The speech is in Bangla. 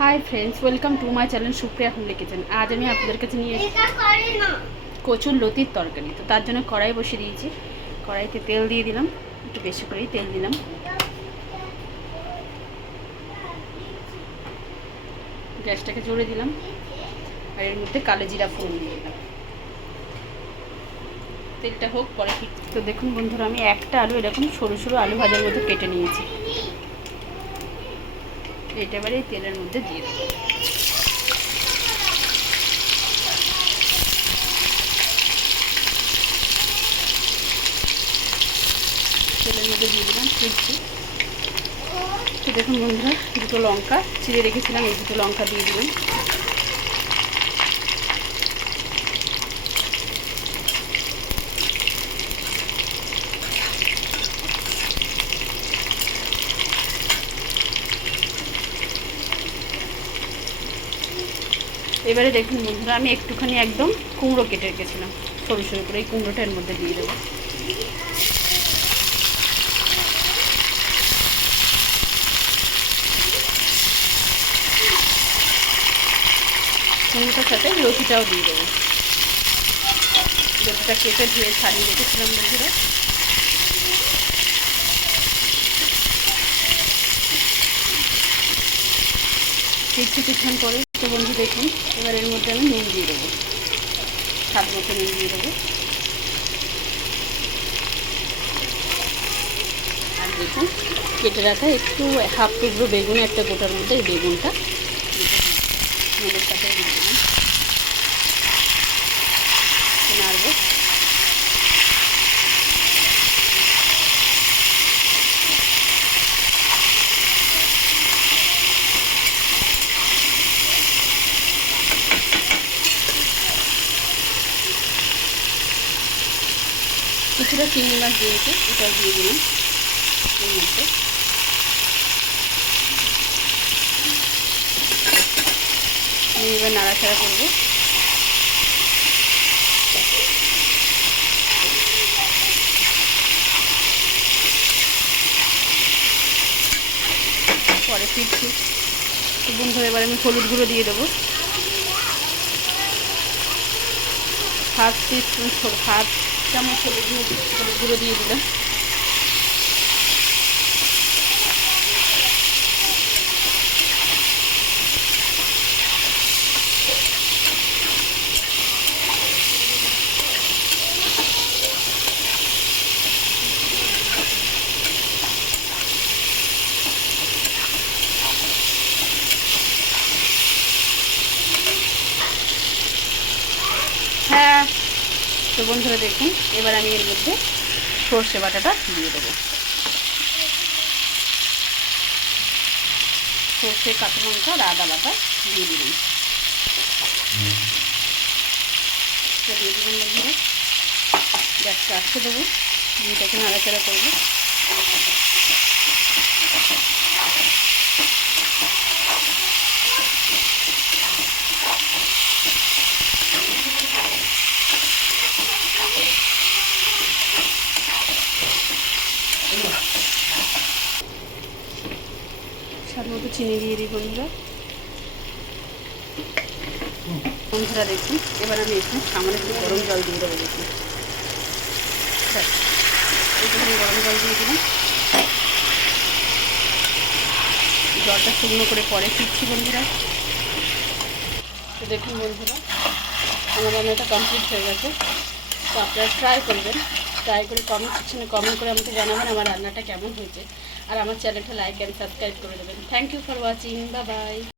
Hi friends, welcome to my channel Supriya homely kitchen. আজ আমি আপনাদের কাছে নিয়ে কচুর লতির তরকারি। তো তার জন্য কড়াই বসিয়ে দিয়েছি। কড়াইতে তেল দিয়ে দিলাম, একটু বেশি করেই তেল দিলাম। গ্যাসটাকে জোরে দিলাম আর এর মধ্যে কালো জিরা ফোড়ন দিয়ে দিলাম। তেলটা হোক, পরে ঠিক। তো দেখুন বন্ধুরা, আমি একটা আলু এরকম সরু সরু আলু ভাজার মতো কেটে নিয়েছি। এটা এবারে এই তেলের মধ্যে দিয়ে দেবো। তেলের মধ্যে দিয়ে দিলাম একটু। তো দেখুন বন্ধুরা, দুটো লঙ্কা চিড়ে রেখেছিলাম, এই দুটো লঙ্কা দিয়ে দিলাম। এবারে দেখুন বন্ধুরা, আমি একটুখানি একদম কুমড়ো কেটে রেখেছিলাম সরু সরু করে, এই কুমড়োটা এর মধ্যে দিয়ে দেবো। কুমড়োটার সাথে লতিটাও দিয়ে দেবো। লতিটা কেটে ধুয়ে ছাড়িয়ে রেখেছিলাম বন্ধুরা। কিছুক্ষণ পরে তো বন্ধু দেখুন, এবার এর মধ্যে আমি নুন দিয়ে দেবো, স্বাদ মতো নুন দিয়ে দেবো। আর দেখুন, কেটে রাখা একটু হাফ টুকরো বেগুন একটা গোটার মধ্যে, এই বেগুনটা নুনের সাথে দিয়ে দিলাম, নাড়বো। কিছুটা চিংড়ি মাছ দিয়েছে, এটাও দিয়ে দিলাম এর মধ্যে। আমি এবার নাড়াচাড়া করবো। পরে ফিরছি। তো বন্ধুরা, এবার আমি হলুদ গুঁড়ো দিয়ে দেবো, হাফ চামচ হলুদ গুঁড়ো দিয়ে দিলাম। হ্যাঁ, তো বন্ধুরা দেখুন, এবার আমি এর মধ্যে সর্ষে বাটাটা দিয়ে দেবো। সর্ষে, কাঁচা লঙ্কা আর আদা বাটা দিয়ে দিলাম। দিয়ে দিলাম বন্ধুরা, গ্যাসটা আস্তে দেবো, এটাকে নাড়াচাড়া করবো। স্বাদ মতো চিনি দিয়ে দিই বন্ধুরা। বন্ধুরা দেখুন, এবার আমি এখানে সামান্য একটু গরম জল দিয়ে দেবো। দেখুন, এইখানে গরম জল দিয়ে দিলাম। জলটা শুকনো করে পরে ফিরছি বন্ধুরা। তো দেখুন বন্ধুরা, আমার রান্নাটা কমপ্লিট হয়ে গেছে। তো আপনারা ট্রাই করবেন, ট্রাই করে কমেন্ট সেকশনে কমেন্ট করে আমাকে জানাবেন আমার রান্নাটা কেমন হয়েছে। আর আমার চ্যানেলটা লাইক অ্যান্ড সাবস্ক্রাইব করে দেবেন। Thank you for watching, bye by.